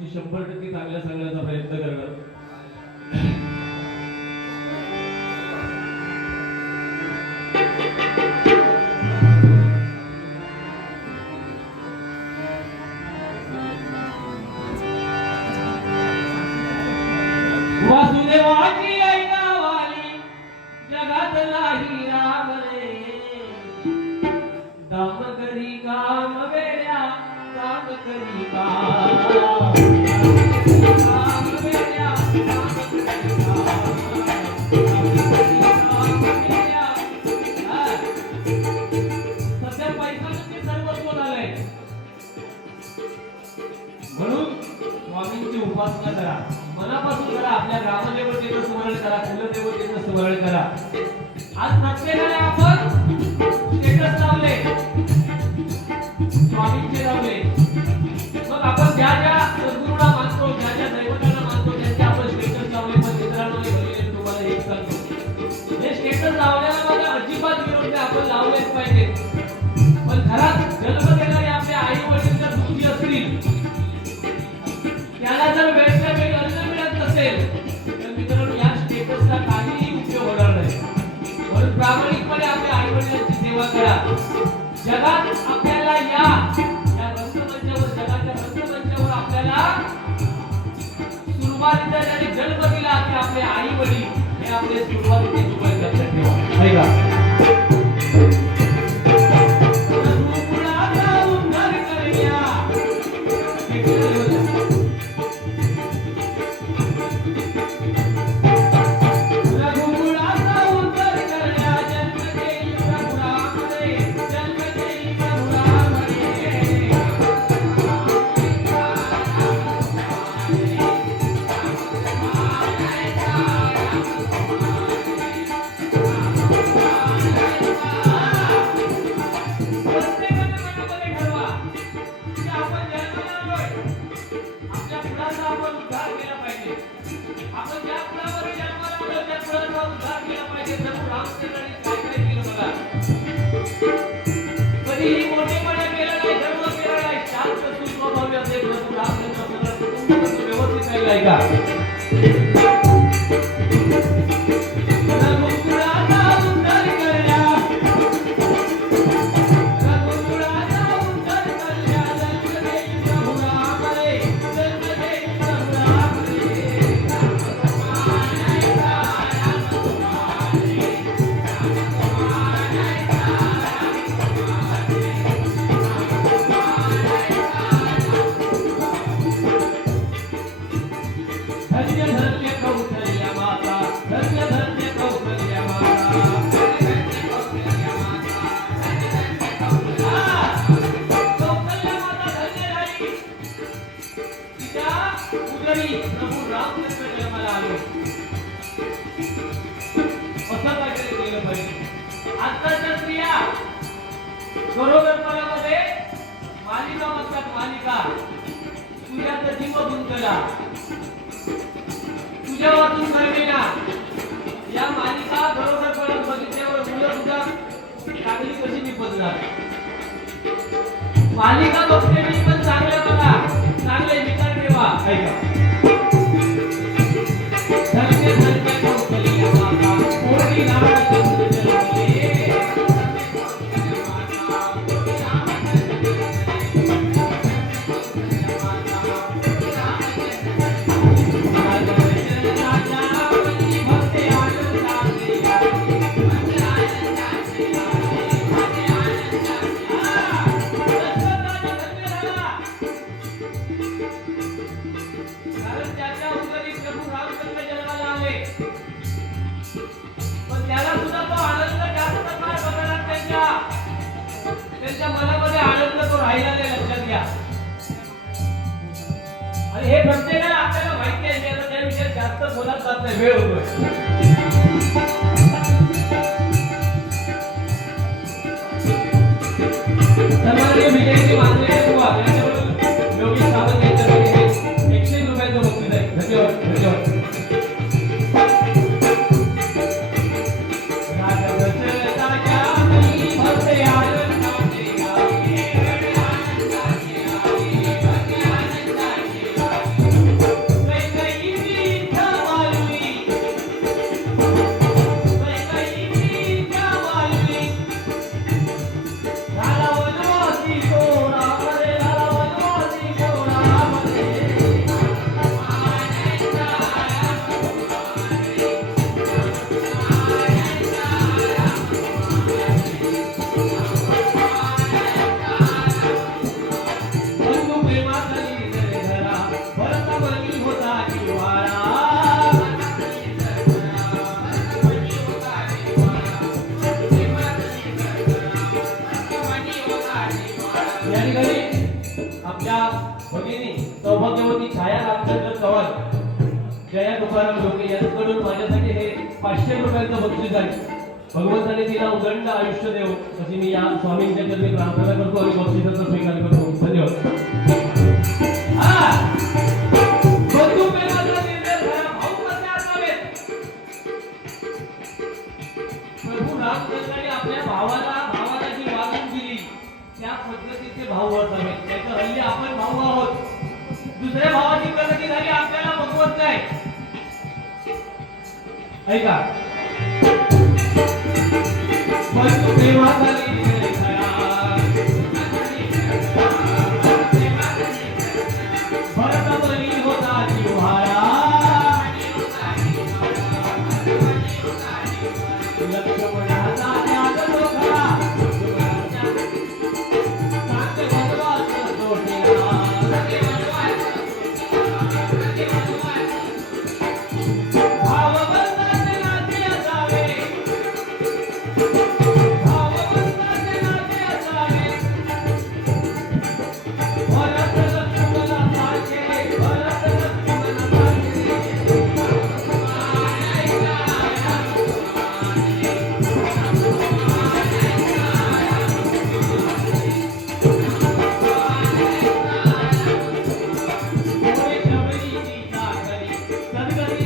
गोष्टी 100% चांगल्या सांगण्याचा प्रयत्न करणार. वासुदेवाची आई गावाली जगात नाही राम रे, दाम करी काम वेड्या काम करी काम वेड्या काम करी सध्या पैसा ते सर्वस्व झालंय. म्हणून स्वामींची उपासना करा, मनापासून करा, आपल्या ग्रामदेवतेचं स्मरण करा, कुलदेवतेचं स्मरण करा. आज प्रत्येकाने आपण स्टेटस लावले, स्वामींचे लावले. मग आपण ज्या ज्या सद्गुरूला मानतो, ज्या ज्या दैवताला मानतो त्यांचे आपण स्टेटस लावले. पण मित्रांनो भगिनींनो तुम्हाला एक सांगतो, हे स्टेटस लावण्याला मला अजिबात विरोध नाही, आपण लावलेच पाहिजे. पण घरात जन्म देणारे आपले आई वडील जर दुःखी असतील, त्याला जर वेळच्या वेळी अन्न मिळत नसेल, तर मित्रांनो या स्टेटसला काहीही उपयोग होणार नाही. म्हणून प्रामाणिकपणे आपल्या आई वडिलांची सेवा करा. जगात आपल्याला या रंगमंचावर, जगाच्या रंगमंचावर आपल्याला सुरुवातीला ज्यांनी जन्म दिला ते आपले आई वडील, हे आपले सुरुवातीचे जुबान लक्षात ठेवा. नाही का? आजकालच्या स्त्रिया गरोदरपणामध्ये मालिका बघतात, मालिका. तुझ्याचा जीव गुंतला, तुझ्या वाचून करमेना, या मालिका गरोदरपणात बघितल्यावर मुलं सुद्धा चांगली कशी निपजणार. मालिका बघते मी पण चांगल्या बघा, चांगले विचार ठेवा. ऐका धनके धनके कौशल्य माता कोटी नाम मनामध्ये आनंद तो राहिला नाही, लक्षात घ्या. आणि हे प्रत्येकाला आपल्याला माहिती आहे, आता त्या विषयात जास्त बोलत जात नाही, वेळ होतोय. सन्माननीय विजयजी मांजरे योगी सावंत यांच्याकडे 101 रुपयाचं बक्षीस आहे. धन्यवाद, धन्यवाद. तुकाराम लोके यांच्याकडून माझ्यासाठी हे 500 रुपयांचं बक्षीस आहे. भगवंताने तिला उदंड आयुष्य देव अशी मी या स्वामींच्या चरणी प्रार्थना करतो आणि बक्षिसाचा स्वीकार करतो. धन्यवाद. बंधू प्रेमाचा निर्णय झाला. भाऊ कसे असावेत? प्रभू रामचंद्राने आपल्या भावाला जी वागणूक दिली त्या पद्धतीचे भाऊ असावेत. त्याच्या हल्ली आपण भाऊ आहोत. दुसऱ्या भावाची प्रगती झाली आपल्याला बघवत नाही. ऐका बंधू प्रेमाचा